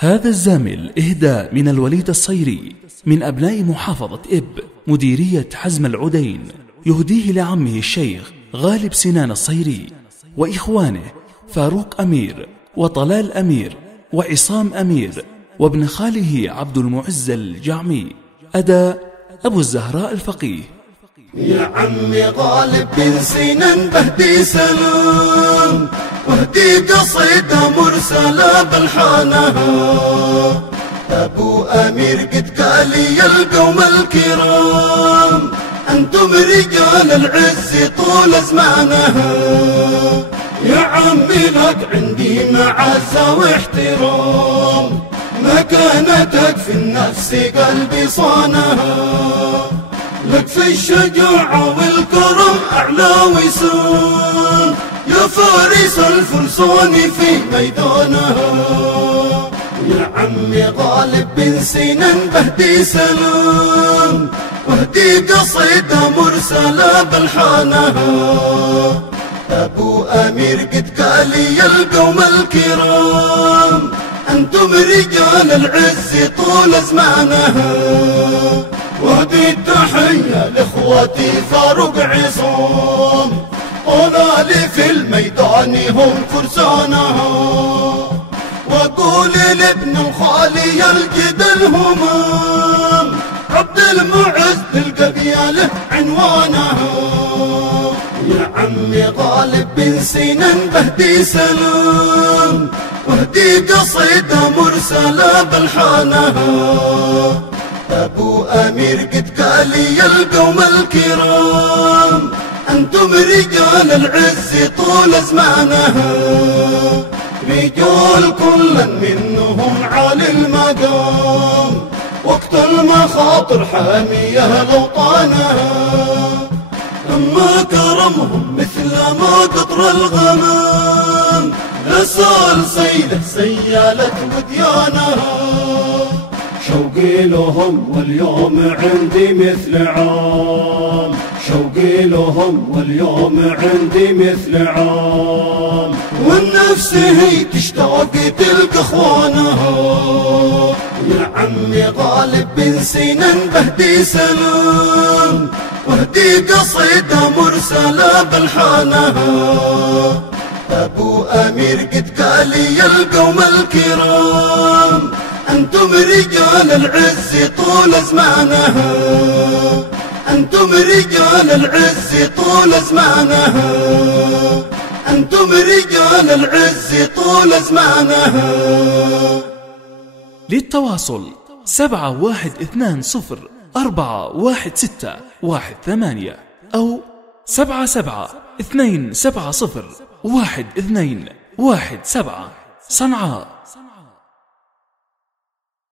هذا الزامل إهداء من الوليد الصيري من أبناء محافظة إب مديرية حزم العدين، يهديه لعمه الشيخ غالب سنان الصيري وإخوانه فاروق أمير وطلال أمير وعصام أمير وابن خاله عبد المعز الجعمي. أداء أبو الزهراء الفقيه. يا عمي غالب بن سنان بهدي سلام، وهدي قصيدة مرسلة بالحانها. أبو أمير قد قال يا القوم الكرام، أنتم رجال العز طول زمانها. يا عمي لك عندي معزة واحترام، مكانتك في النفس قلبي صانها. لك في الشجاعة والكرم أعلى وسام، يا فارس الفرسان في ميدانها. يا عمي غالب بن سنان بهدي سلام، وهدي قصيدة مرسلة بالحانها. أبو أمير قد قال يا القوم الكرام، أنتم رجال العز طول زمانها. وهدي التحية لإخوتي فاروق عصام، طلالي في الميدان هم فرسانها. وأقول لابن الخالي الجد الهمام، عبد المعز القبيلة عنوانها. يا عمي غالب بن سنان بهدي سلام، وهدي قصيدة مرسلة بالحانها. أبو أمير قد قال يا القوم الكرام، أنتم رجال العز طول زمانها. رجال كل منهم عالي المقام، وقت المخاطر حامية لوطانها. أما كرمهم مثل ما قطر الغمام، لسال صيده سيالة وديانها. شوقي لهم واليوم عندي مثل عام، شوقي لهم واليوم عندي مثل عام. والنفس هي تشتاق تلقى اخوانها. يا عمي غالب بن سنان بهدي سلام، وهدي قصيدة مرسلة بالحانها. أبو أمير قد قال يا القوم الكرام، أنتم رجال العز طول زمانها. أنتم رجال العز طول زمانها. أنتم رجال العز طول زمانها. للتواصل 7120416118 أو 7727011217 صنعاء.